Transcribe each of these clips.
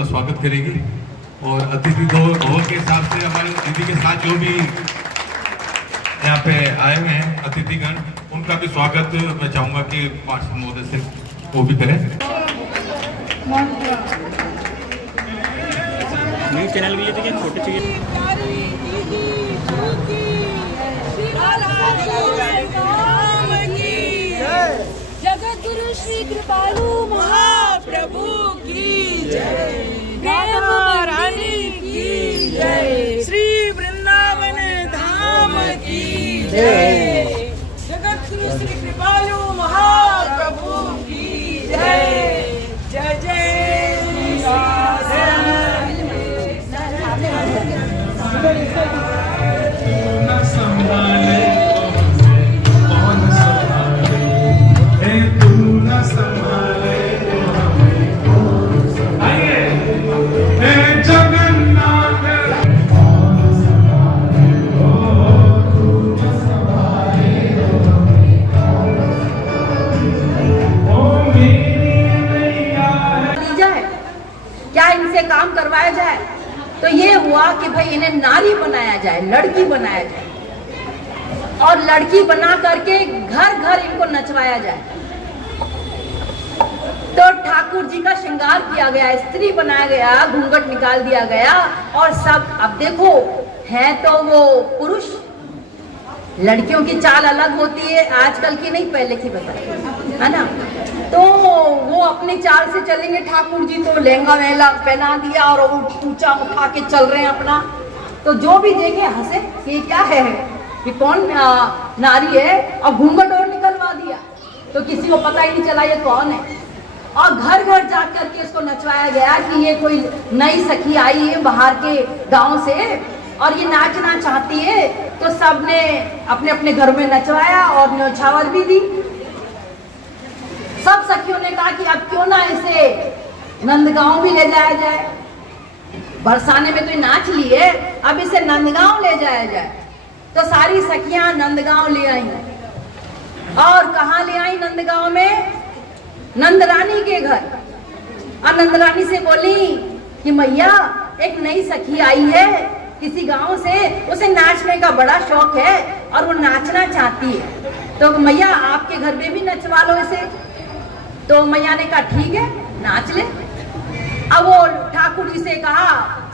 उनका स्वागत करेगी। और अतिथि भवन के हिसाब से हमारे दीदी के साथ जो भी यहाँ पे आए हुए हैं अतिथिगण, उनका भी स्वागत मैं चाहूंगा कि पार्षद महोदय से वो भी करें। न्यूज़ चैनल के लिए तो क्या छोटे चाहिए। जगत गुरु श्री कृपालु महाप्रभु की जय, प्रेम रानी की जय, श्री वृंदावन धाम की जय, जगत गुरु श्री कृपालु महाप्रभु की जय, जय जय काम करवाया जाए। तो ये हुआ कि भाई इन्हें नारी बनाया जाए, लड़की बनाया जाए, और लड़की बना करके घर घर इनको नचवाया जाए। तो ठाकुर जी का श्रृंगार किया गया, स्त्री बनाया गया, घूंघट निकाल दिया गया, और सब अब देखो है तो वो पुरुष। लड़कियों की चाल अलग होती है, आजकल की नहीं, पहले की बताइए, है ना। तो वो अपनी चाल से चलेंगे। ठाकुर जी तो लहंगा वहला पहना दिया और ऊंचा उठा के चल रहे हैं अपना। तो जो भी देखे हंसे, ये क्या है, ये कौन नारी है, और घूंघट और निकलवा दिया, तो किसी को पता ही नहीं चला ये कौन है। और घर घर जा करके इसको नचवाया गया कि ये कोई नई सखी आई है बाहर के गांव से और ये नाचना चाहती है। तो सबने अपने अपने घर में नचवाया और न्यौछावर भी दी। सब सखियों ने कहा कि अब क्यों ना इसे नंदगांव भी ले जाया जाए, बरसाने में तो नाच लिए, अब इसे नंदगांव ले जाया जाए। तो सारी सखियां नंदगांव ले आई। और कहाँ ले आई नंदगांव में? नंदरानी के घर। और नंदरानी से बोली कि मैया एक नई सखी आई है किसी गांव से, उसे नाचने का बड़ा शौक है और वो नाचना चाहती है, तो मैया आपके घर में भी नचवा लो इसे। तो मैया ने कहा ठीक है, नाच ले। अब वो ठाकुर जी से कहा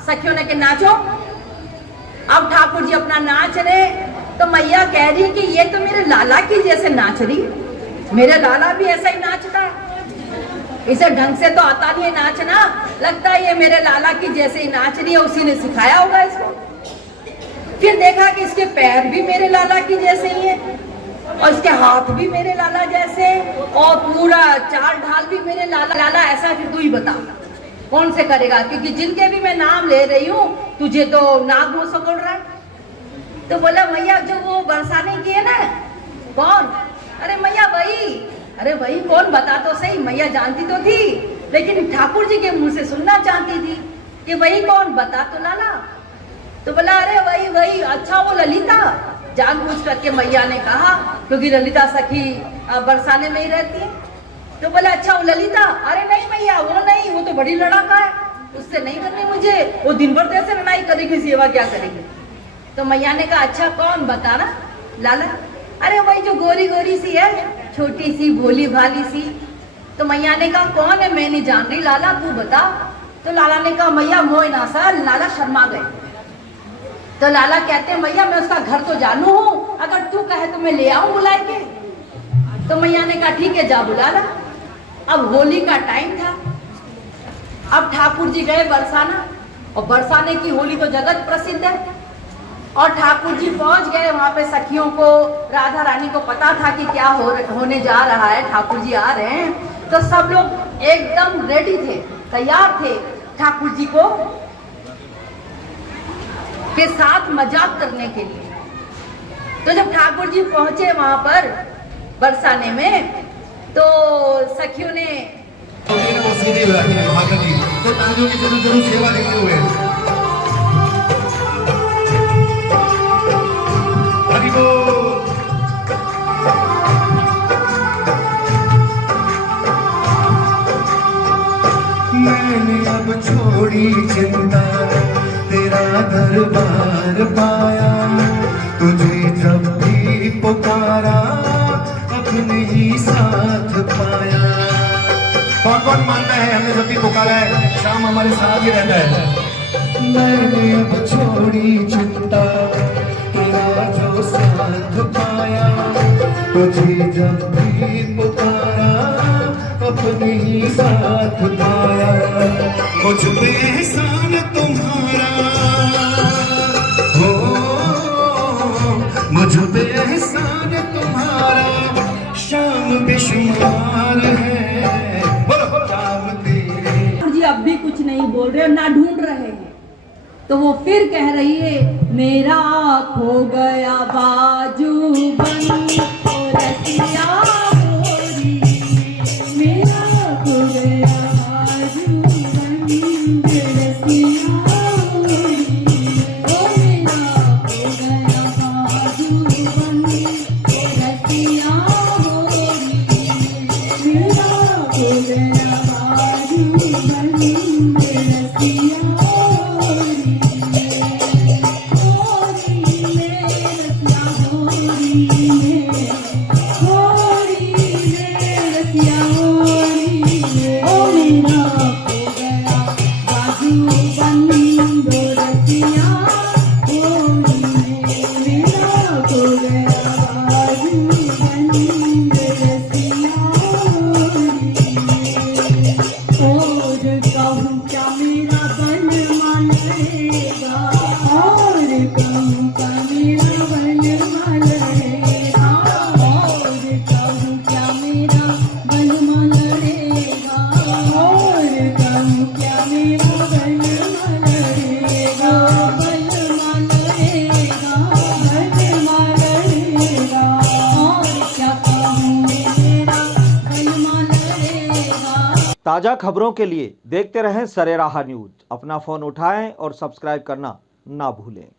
सखियों ने कि नाचो। अब ठाकुर जी अपना नाच रहे, तो मैया कह रही है कि ये तो मेरे लाला की जैसे नाच रही, मेरे लाला भी ऐसा ही नाचता है, इसे ढंग से तो आता नहीं है नाचना, लगता है ये मेरे लाला की जैसे ही नाच रही है, उसी ने सिखाया होगा इसको। फिर देखा कि इसके पैर भी मेरे लाला की जैसे ही है, और इसके हाथ भी मेरे लाला जैसे, और पूरा चाल ढाल भी मेरे लाला ऐसा। फिर तू ही बता कौन से करेगा, क्योंकि जिनके भी मैं नाम ले रही हूँ तुझे तो नाक मुंह सकोड़ रहा है। तो बोला मैया जो वो बरसाने की है ना, कौन? अरे मैया वही। अरे वही कौन, बता तो सही। मैया जानती तो थी, लेकिन ठाकुर जी के मुंह से सुनना चाहती थी कि वही कौन, बता तो लाला। तो बोला अरे वही वही। अच्छा वो ललिता? जानबूझ करके मैया ने कहा, क्योंकि ललिता सखी बरसाने में ही रहती है। तो बोला अच्छा वो ललिता? अरे नहीं मैया वो नहीं, वो तो बड़ी लड़ाका है, उससे नहीं करनी मुझे, वो दिन भर कैसे लड़ाई करेगी, सेवा क्या करेगी। तो मैया ने कहा अच्छा कौन, बता ना लाला। अरे वही जो गोरी गोरी सी है, छोटी सी भोली भाली सी। तो मैया ने कहा कौन है, मैं नहीं जान रही लाला, तू बता। तो लाला ने कहा मैया मोह ना सा। लाला शर्मा गए। तो लाला कहते हैं मैया मैं उसका घर तो जानू हूँ, अगर तू कहे तो मैं ले आऊं बुला के। तो मैया ने कहा ठीक है जा बुला ला। अब होली का टाइम था, अब ठाकुर जी गए बरसाना, और बरसाने की होली तो जगत प्रसिद्ध है। और ठाकुर जी पहुंच गए वहां पे। सखियों को, राधा रानी को पता था कि क्या होने जा रहा है, ठाकुर जी आ रहे हैं। तो सब लोग एकदम रेडी थे, तैयार थे ठाकुर जी को के साथ मजाक करने के लिए। तो जब ठाकुर जी पहुंचे वहां पर बरसाने में, तो सखियों ने तो तालियों की जरूर सेवा देते हुए हरि बोल। मैं मैंने अब छोड़ी चिंता, तेरा दरबार पाया, तुझे जब भी पुकारा अपने ही साथ पाया। कौन कौन मानता है हमने जब भी पुकारा है श्याम हमारे साथ ही रहता है। मैंने अब छोड़ी चिंता, तेरा जो साथ पाया, तुझे जब भी पुकारा अपने ही साथ पाया। मुझ पे एहसान तुम्हारा हो, मुझ पे एहसान तुम्हारा शाम बेशुमार है। जी अब भी कुछ नहीं बोल रहे और ना ढूंढ रहे हैं, तो वो फिर कह रही है मेरा खो गया बाजू बन रसिया मोरी, मेरा खो गया बाजू बन रसिया मोरी, ओ मेरा खो गया बाजू बन रसिया मोरी, मेरा खो गया बाजू बन रसिया मोरी। ताज़ा खबरों के लिए देखते रहें सरेराह न्यूज। अपना फ़ोन उठाएं और सब्सक्राइब करना ना भूलें।